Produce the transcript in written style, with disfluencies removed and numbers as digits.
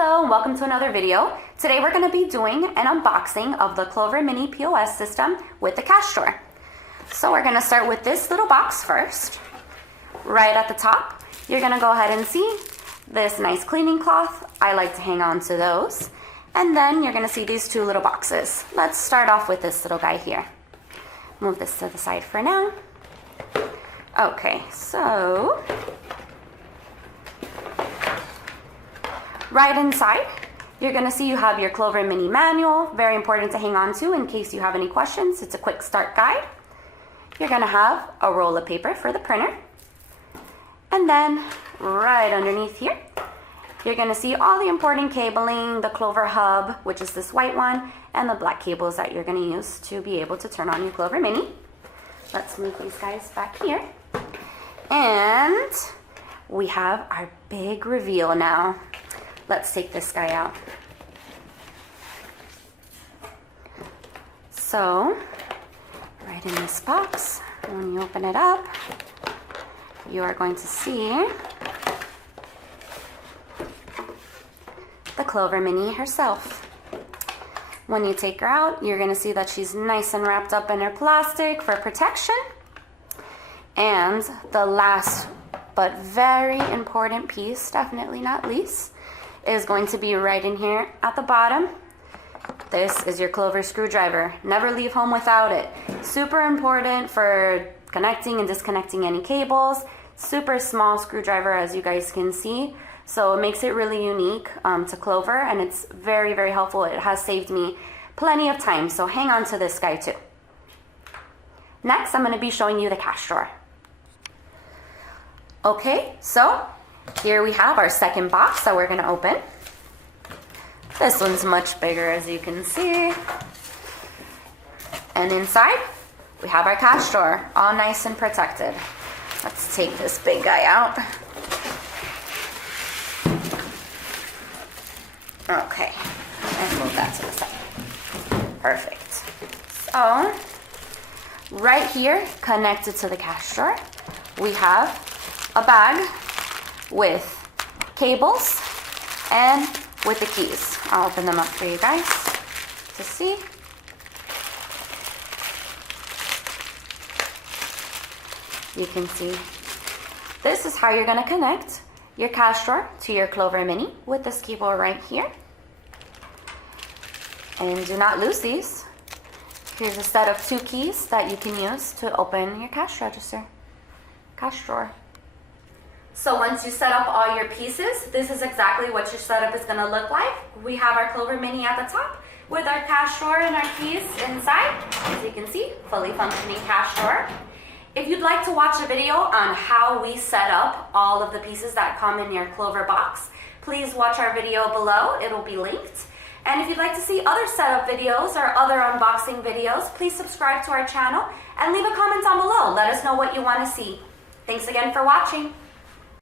Hello and welcome to another video. Today we're going to be doing an unboxing of the Clover Mini POS system with the cash drawer. So we're going to start with this little box first. Right at the top, you're going to go ahead and see this nice cleaning cloth. I like to hang on to those. And then you're going to see these two little boxes. Let's start off with this little guy here. Move this to the side for now. Okay, so right inside, you're going to see you have your Clover Mini manual, very important to hang on to in case you have any questions. It's a quick start guide. You're going to have a roll of paper for the printer. And then right underneath here, you're going to see all the important cabling, the Clover hub, which is this white one, and the black cables that you're going to use to be able to turn on your Clover Mini. Let's move these guys back here. And we have our big reveal now. Let's take this guy out. So, right in this box, when you open it up, you are going to see the Clover Mini herself. When you take her out, you're going to see that she's nice and wrapped up in her plastic for protection. And the last but very important piece, definitely not least, is going to be right in here at the bottom. This is your Clover screwdriver. Never leave home without it. Super important for connecting and disconnecting any cables. Super small screwdriver, as you guys can see. So it makes it really unique to Clover, and it's very, very helpful. It has saved me plenty of time, so hang on to this guy too. Next, I'm going to be showing you the cash drawer. Okay, so here we have our second box that we're going to open. This one's much bigger, as you can see. And inside, we have our cash drawer, all nice and protected. Let's take this big guy out. Okay, and move that to the side. Perfect. So, right here, connected to the cash drawer, we have a bag with cables and with the keys. I'll open them up for you guys to see. You can see this is how you're going to connect your cash drawer to your Clover Mini with this cable right here. And do not lose these. Here's a set of 2 keys that you can use to open your cash register, cash drawer. So once you set up all your pieces, this is exactly what your setup is going to look like. We have our Clover Mini at the top with our cash drawer and our keys inside. As you can see, fully functioning cash drawer. If you'd like to watch a video on how we set up all of the pieces that come in your Clover box, please watch our video below. It'll be linked. And if you'd like to see other setup videos or other unboxing videos, please subscribe to our channel and leave a comment down below. Let us know what you want to see. Thanks again for watching.